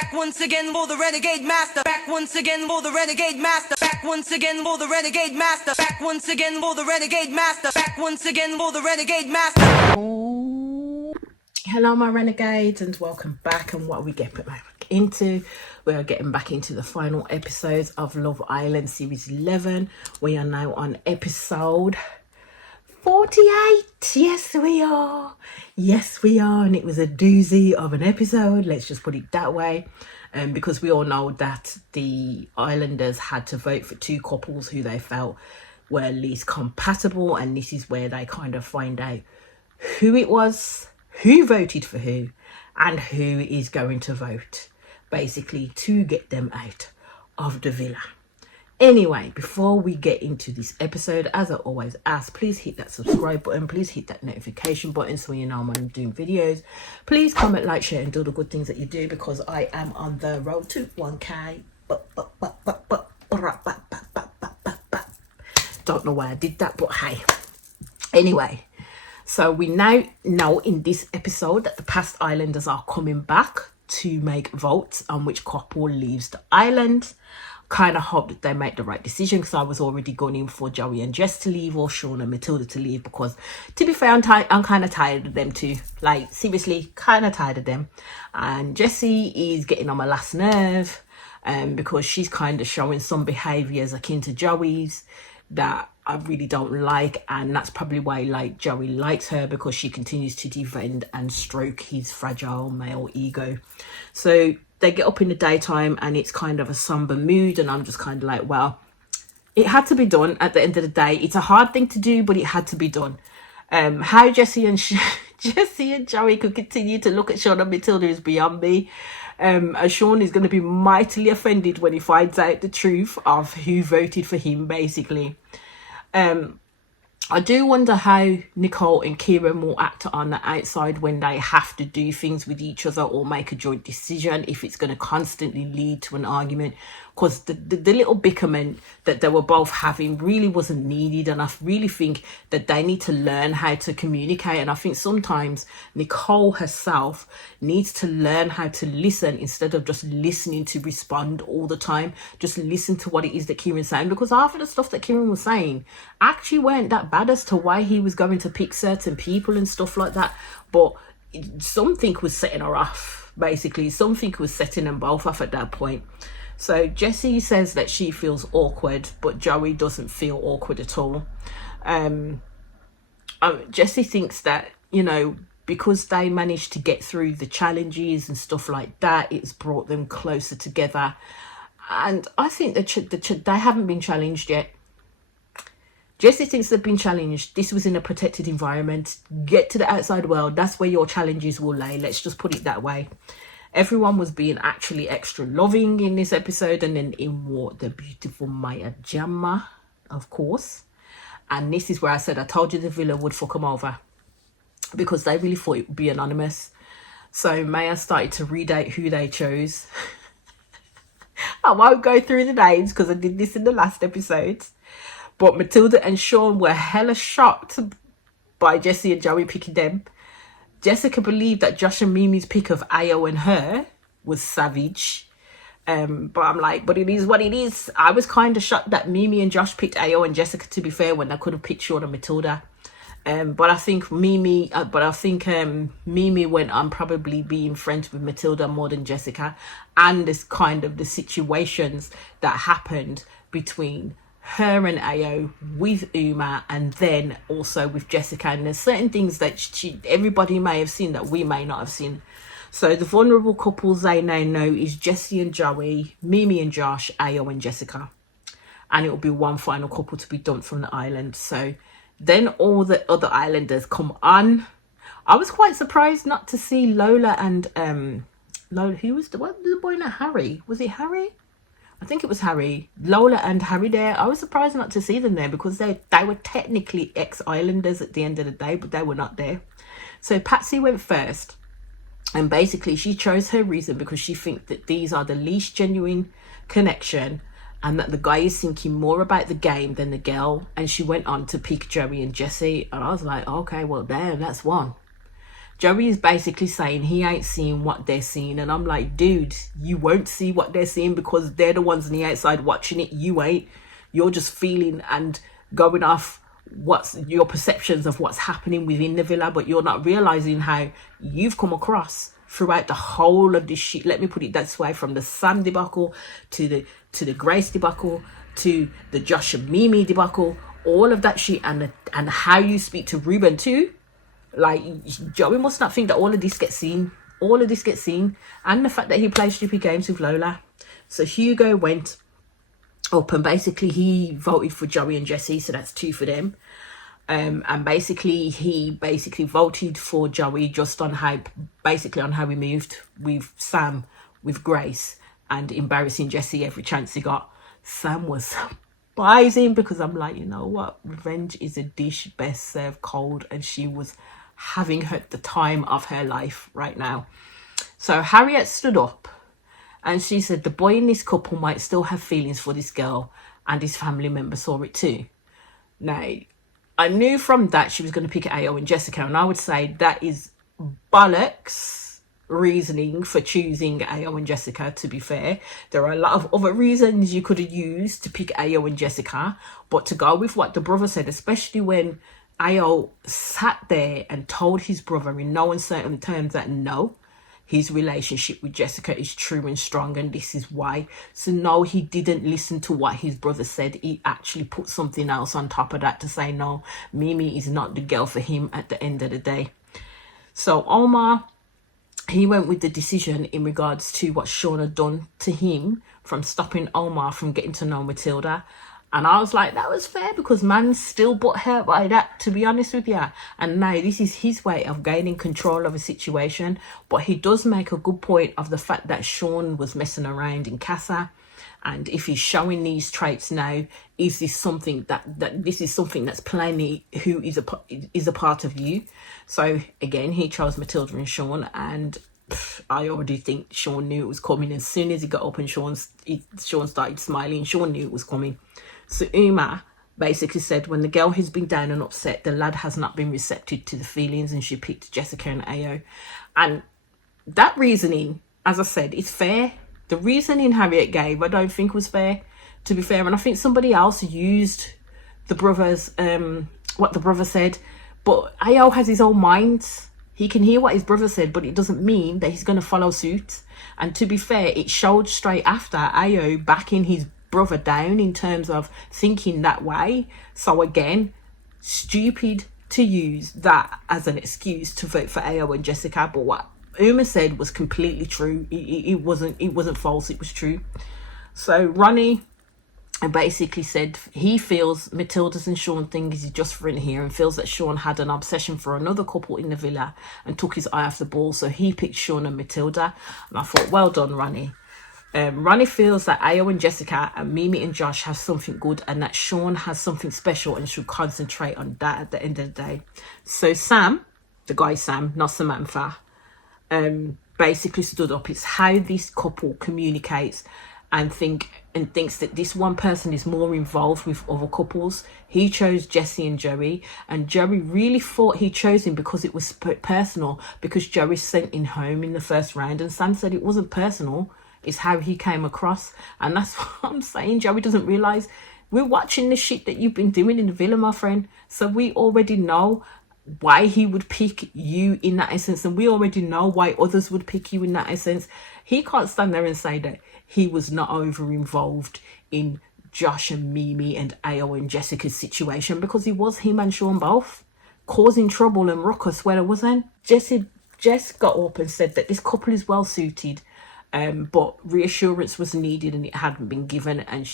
Back once again for the renegade master. Back once again for the renegade master. Back once again for the renegade master. Back once again for the renegade master. Back once again for the renegade master. Hello my renegades and welcome back. And what are we getting back into? We are getting back into the final episodes of Love Island series 11. We are now on episode 48. Yes we are, and it was a doozy of an episode, let's just put it that way. Because we all know that the islanders had to vote for two couples who they felt were least compatible, and this is where they kind of find out who it was, who voted for who, and who is going to vote, basically to get them out of the villa. Anyway, before we get into this episode, as I always ask, please hit that subscribe button, please hit that notification button so you know when I'm doing videos. Please comment, like, share and do the good things that you do, because I am on the road to 1k. Don't know why I did that, but hey. Anyway, so we now know in this episode that the past islanders are coming back to make votes on which couple leaves the island. Kind of hope that they make the right decision, because I was already going in for Joey and Jess to leave, or Sean and Matilda to leave, because to be fair, I'm kind of tired of them too. Like, seriously, kind of tired of them. And Jessie is getting on my last nerve, because she's kind of showing some behaviours akin to Joey's that I really don't like, and that's probably why like Joey likes her, because she continues to defend and stroke his fragile male ego. So they get up in the daytime and it's kind of a somber mood, and I'm just kind of like, well, it had to be done at the end of the day. It's a hard thing to do, but it had to be done. How Jessie and Joey could continue to look at Sean and Matilda is beyond me. Sean is going to be mightily offended when he finds out the truth of who voted for him, basically. I do wonder how Nicole and Kieran will act on the outside when they have to do things with each other or make a joint decision, if it's going to constantly lead to an argument, because the little bickerment that they were both having really wasn't needed. And I really think that they need to learn how to communicate. And I think sometimes Nicole herself needs to learn how to listen instead of just listening to respond all the time. Just listen to what it is that Kieran's saying, because half of the stuff that Kieran was saying actually weren't that bad as to why he was going to pick certain people and stuff like that. But something was setting her off, basically. Something was setting them both off at that point. So Jessie says that she feels awkward, but Joey doesn't feel awkward at all. Jessie thinks that, you know, because they managed to get through the challenges and stuff like that, it's brought them closer together. And I think that they haven't been challenged yet. Jessie thinks they've been challenged. This was in a protected environment. Get to the outside world. That's where your challenges will lay. Let's just put it that way. Everyone was being actually extra loving in this episode, and then in walked the beautiful Maya Jama, of course. And this is where I said I told you the villa would fuck them over, because they really thought it would be anonymous. So Maya started to read out who they chose. I won't go through the names because I did this in the last episode. But Matilda and Sean were hella shocked by Jessie and Joey picking them. Jessica believed that Josh and Mimi's pick of Ayo and her was savage. But I'm like, but it is what it is. I was kind of shocked that Mimii and Josh picked Ayo and Jessica, to be fair, when they could have picked Sean and Matilda. But I think Mimii went on probably being friends with Matilda more than Jessica, and this kind of the situations that happened between her and Ayo with Uma, and then also with Jessica. And there's certain things that everybody may have seen that we may not have seen. So the vulnerable couples they now know is Jessie and Joey, Mimii and Josh, Ayo and Jessica. And it will be one final couple to be dumped from the island. So then all the other islanders come on. I was quite surprised not to see Lola and Lola, who was the boy now? Harry. Was it Harry? I think it was Harry. Lola and Harry there. I was surprised not to see them there, because they were technically ex-islanders at the end of the day, but they were not there. So Patsy went first, and basically she chose her reason because she thinks that these are the least genuine connection, and that the guy is thinking more about the game than the girl. And she went on to pick Joey and Jessie, and I was like, okay, well damn, that's one. Joey is basically saying he ain't seeing what they're seeing. And I'm like, dude, you won't see what they're seeing because they're the ones on the outside watching it. You ain't. You're just feeling and going off what's your perceptions of what's happening within the villa, but you're not realizing how you've come across throughout the whole of this shit. Let me put it that way, from the Sam debacle to the Grace debacle to the Josh and Mimii debacle, all of that shit, and how you speak to Ruben too. Like, Joey must not think that all of this gets seen. All of this gets seen. And the fact that he plays stupid games with Lola. So Hugo went up and basically he voted for Joey and Jesse. So that's 2 for them. And basically he voted for Joey just on how he moved with Sam, with Grace, and embarrassing Jesse every chance he got. Sam was surprising because I'm like, you know what? Revenge is a dish best served cold, and she was having the time of her life right now. So Harriet stood up and she said the boy in this couple might still have feelings for this girl, and his family member saw it too. Now, I knew from that she was going to pick Ao and Jessica, and I would say that is bollocks reasoning for choosing Ao and Jessica, to be fair. There are a lot of other reasons you could have used to pick Ao and Jessica, but to go with what the brother said, especially when Ao sat there and told his brother in no uncertain terms that no, his relationship with Jessica is true and strong, and this is why. So no, he didn't listen to what his brother said. He actually put something else on top of that to say no, Mimii is not the girl for him at the end of the day. So Omar, he went with the decision in regards to what Sean had done to him from stopping Omar from getting to know Matilda. And I was like, that was fair, because man's still butthurt by that, to be honest with you. And now this is his way of gaining control of a situation. But he does make a good point of the fact that Sean was messing around in Casa. And if he's showing these traits now, is this something that this is something that's plainly who is a part of you? So again, he chose Matilda and Sean, and I already think Sean knew it was coming. As soon as he got up and Sean started smiling, Sean knew it was coming. So Uma basically said, when the girl has been down and upset, the lad has not been receptive to the feelings, and she picked Jessica and Ao. And that reasoning, as I said, is fair. The reasoning Harriet gave, I don't think was fair, to be fair. And I think somebody else used the brother's, what the brother said. But Ao has his own mind. He can hear what his brother said, but it doesn't mean that he's going to follow suit. And to be fair, it showed straight after Ao backing his brother down in terms of thinking that way. So again, stupid to use that as an excuse to vote for Ao and Jessica. But what Uma said was completely true. It wasn't false, it was true. So Ronnie basically said he feels Matilda's and Sean thing is just for in here, and feels that Sean had an obsession for another couple in the villa and took his eye off the ball, so he picked Sean and Matilda. And I thought, well done, Ronnie. Ronnie feels that Ao and Jessica and Mimii and Josh have something good, and that Sean has something special and should concentrate on that at the end of the day. So Sam, the guy Sam, not Samantha, basically stood up. It's how this couple communicates and thinks that this one person is more involved with other couples. He chose Jesse and Joey, and Joey really thought he chose him because it was personal, because Joey sent him home in the first round, and Sam said it wasn't personal. It's how he came across. And that's what I'm saying. Joey doesn't realise we're watching the shit that you've been doing in the villa, my friend. So we already know why he would pick you in that essence, and we already know why others would pick you in that essence. He can't stand there and say that he was not over involved in Josh and Mimii and Ao and Jessica's situation, because he was, him and Sean both, causing trouble and ruckus where it wasn't. Jess got up and said that this couple is well suited, but reassurance was needed and it hadn't been given. And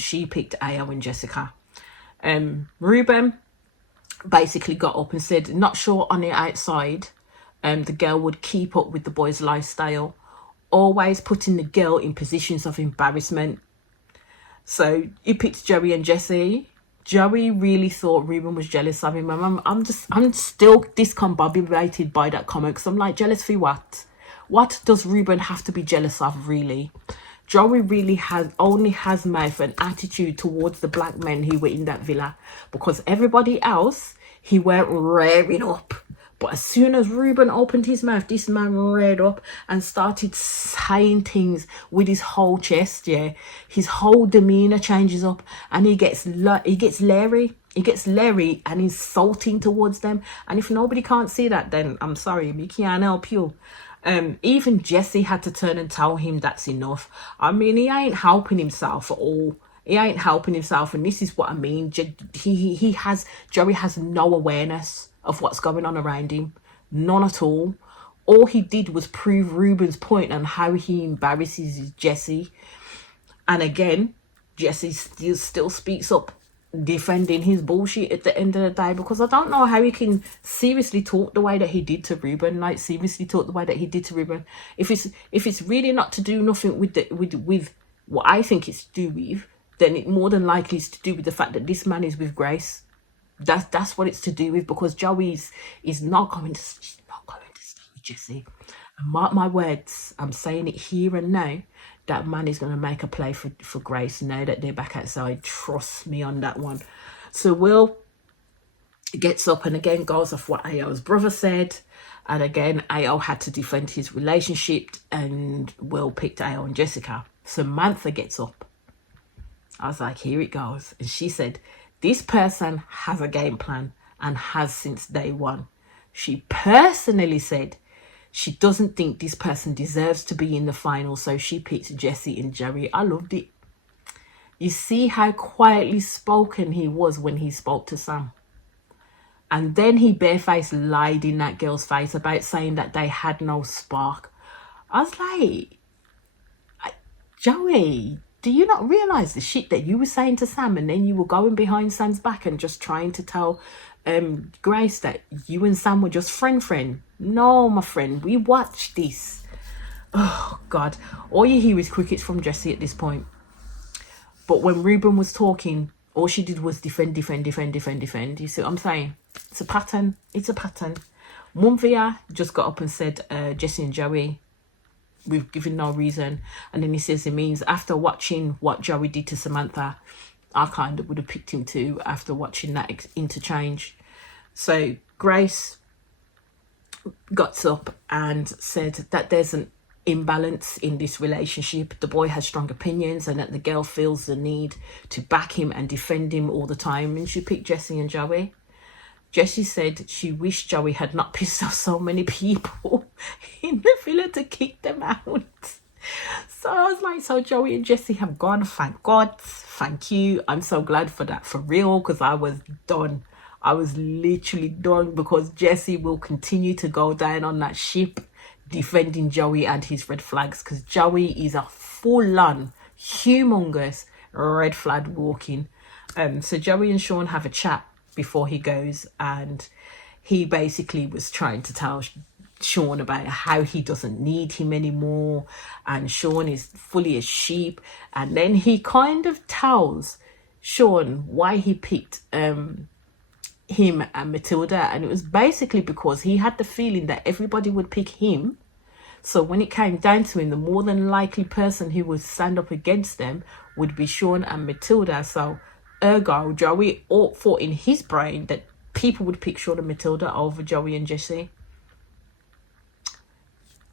she picked Ao and Jessica. Ruben basically got up and said, not sure on the outside the girl would keep up with the boy's lifestyle, always putting the girl in positions of embarrassment. So he picked Joey and Jesse. Joey really thought Ruben was jealous of him. I'm still discombobulated by that comment, because I'm like, jealous for what? What does Ruben have to be jealous of, really? Joey really only has mouth and attitude towards the black men who were in that villa, because everybody else he weren't rearing up. But as soon as Ruben opened his mouth, this man reared up and started saying things with his whole chest. Yeah, his whole demeanor changes up, and he gets leery. He gets leery and insulting towards them. And if nobody can't see that, then I'm sorry, we can't help you. Even Jesse had to turn and tell him that's enough. I mean, he ain't helping himself at all. He ain't helping himself, and this is what I mean. Joey has no awareness of what's going on around him, none at all. All he did was prove Ruben's point on how he embarrasses Jesse, and again, Jesse still speaks up, defending his bullshit at the end of the day, because I don't know how he can seriously talk the way that he did to Ruben. Like, seriously talk the way that he did to Ruben. If it's really not to do nothing with what I think it's to do with, then it more than likely is to do with the fact that this man is with Grace. That's what it's to do with, because Joey is not going to stay with Jesse. And mark my words, I'm saying it here and now, that man is going to make a play for Grace now that they're back outside. Trust me on that one. So Will gets up and again goes off what Ayo's brother said. And again, Ayo had to defend his relationship, and Will picked Ayo and Jessica. Samantha gets up. I was like, here it goes. And she said, this person has a game plan and has since day one. She personally said she doesn't think this person deserves to be in the final, so she picked Jesse and Jerry. I loved it. You see how quietly spoken he was when he spoke to Sam. And then he barefaced lied in that girl's face about saying that they had no spark. I was like, Joey, do you not realise the shit that you were saying to Sam, and then you were going behind Sam's back and just trying to tell Grace that you and Sam were just friend? No, my friend, we watched this. Oh, God. All you hear is crickets from Jesse at this point. But when Ruben was talking, all she did was defend. You see what I'm saying? It's a pattern. Mumvia just got up and said, Jesse and Joey, we've given no reason. And then he says it means after watching what Joey did to Samantha, I kind of would have picked him too after watching that interchange. So Grace got up and said that there's an imbalance in this relationship. The boy has strong opinions and that the girl feels the need to back him and defend him all the time. And she picked Jesse and Joey. Jessie said she wished Joey had not pissed off so many people in the villa to kick them out. So I was like, so Joey and Jesse have gone. Thank God. Thank you. I'm so glad for that, for real, because I was done. I was literally done, because Jesse will continue to go down on that ship defending Joey and his red flags, because Joey is a full-on, humongous red flag walking. So Joey and Sean have a chat before he goes, and he basically was trying to tell Sean about how he doesn't need him anymore, and Sean is fully a sheep. And then he kind of tells Sean why he picked him and Matilda, and it was basically because he had the feeling that everybody would pick him. So when it came down to him, the more than likely person who would stand up against them would be Sean and Matilda. So ergo, Joey thought in his brain that people would pick Sean and Matilda over Joey and Jesse.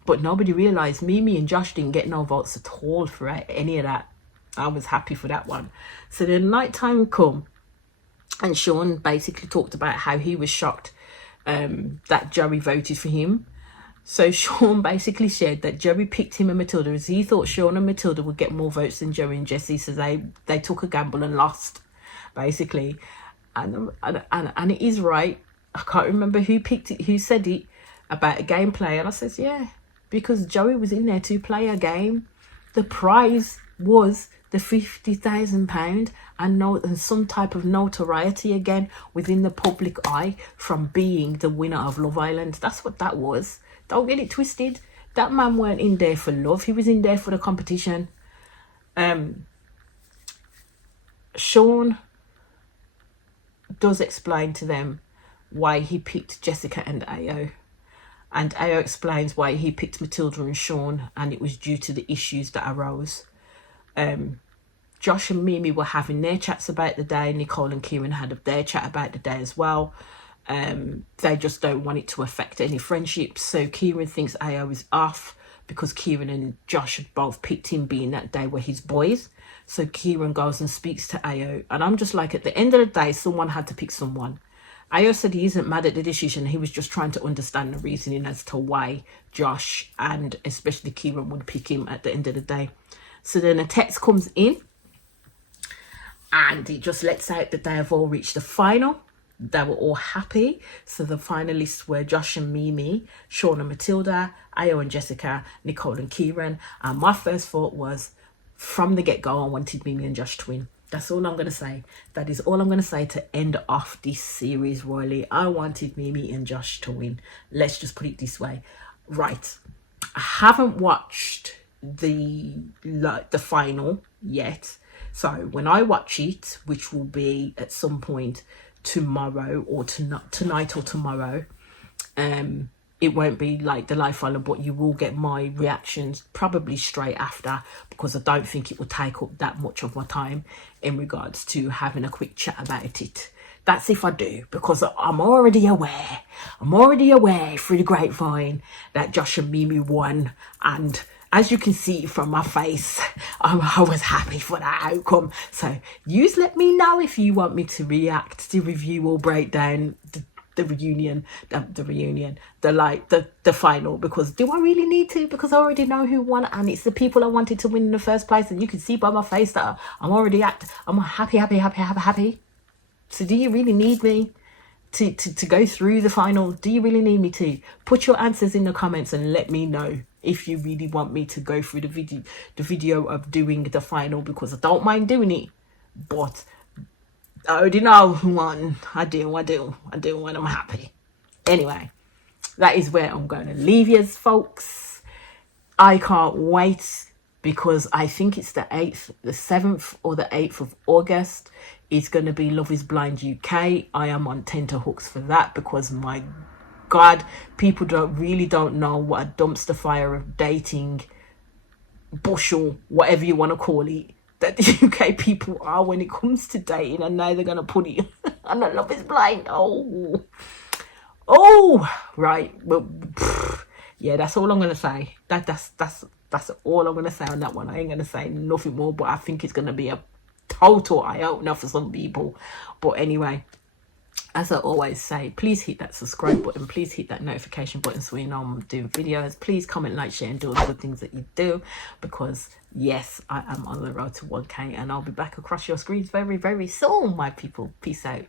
But nobody realised Mimii and Josh didn't get no votes at all for any of that. I was happy for that one. So the night time come, and Sean basically talked about how he was shocked that Joey voted for him. So Sean basically said that Joey picked him and Matilda as he thought Sean and Matilda would get more votes than Joey and Jesse. So they took a gamble and lost, basically. And it is right. I can't remember who picked it, who said it about a gameplay. And I says, yeah, because Joey was in there to play a game. The prize was the £50,000 and some type of notoriety again within the public eye from being the winner of Love Island. That's what that was. Don't get it twisted. That man weren't in there for love. He was in there for the competition. Sean does explain to them why he picked Jessica and Ayo. And Ayo explains why he picked Matilda and Sean, and it was due to the issues that arose. Josh and Mimii were having their chats about the day. Nicole and Kieran had their chat about the day as well. They just don't want it to affect any friendships. So Kieran thinks Ayo is off because Kieran and Josh had both picked him, being that they were his boys. So Kieran goes and speaks to Ayo, and I'm just like, at the end of the day, someone had to pick someone. Ayo said he isn't mad at the decision. He was just trying to understand the reasoning as to why Josh and especially Kieran would pick him at the end of the day. So then a text comes in and it just lets out that they have all reached the final. They were all happy. So the finalists were Josh and Mimii, Sean and Matilda, Ayo and Jessica, Nicole and Kieran. And my first thought was, from the get-go, I wanted Mimii and Josh to win. That's all I'm going to say. That is all I'm going to say to end off this series royally. I wanted Mimii and Josh to win. Let's just put it this way. Right. I haven't watched the final yet. So when I watch it, which will be at some point tomorrow or tonight or tomorrow, it won't be like the live final, but you will get my reactions probably straight after, because I don't think it will take up that much of my time in regards to having a quick chat about it. That's if I do, because I'm already aware through the grapevine that Josh and Mimii won, and as you can see from my face, I was happy for that outcome. So you let me know if you want me to react, to review or break down the final, because do I really need to? Because I already know who won, and it's the people I wanted to win in the first place, and you can see by my face that I'm already I'm happy. So do you really need me to go through the final? Do you really need me to? Put your answers in the comments and let me know if you really want me to go through the video of doing the final, because I don't mind doing it, but I already know who won. I do, and I'm happy. Anyway, that is where I'm going to leave you, folks. I can't wait, because I think it's the 7th or the 8th of August. It's going to be Love is Blind UK. I am on tenterhooks for that, because my God, people don't know what a dumpster fire of dating, bushel, whatever you want to call it, that the UK people are when it comes to dating, and now they're going to put it on a Love is Blind. Oh, right. Well, yeah, that's all I'm going to say. That's all I'm going to say on that one. I ain't going to say nothing more, but I think it's going to be a total eye-opener for some people. But anyway, as I always say, please hit that subscribe button. Please hit that notification button so you know I'm doing videos. Please comment, like, share, and do all the good things that you do, because yes, I am on the road to 1K, and I'll be back across your screens very, very soon, my people. Peace out.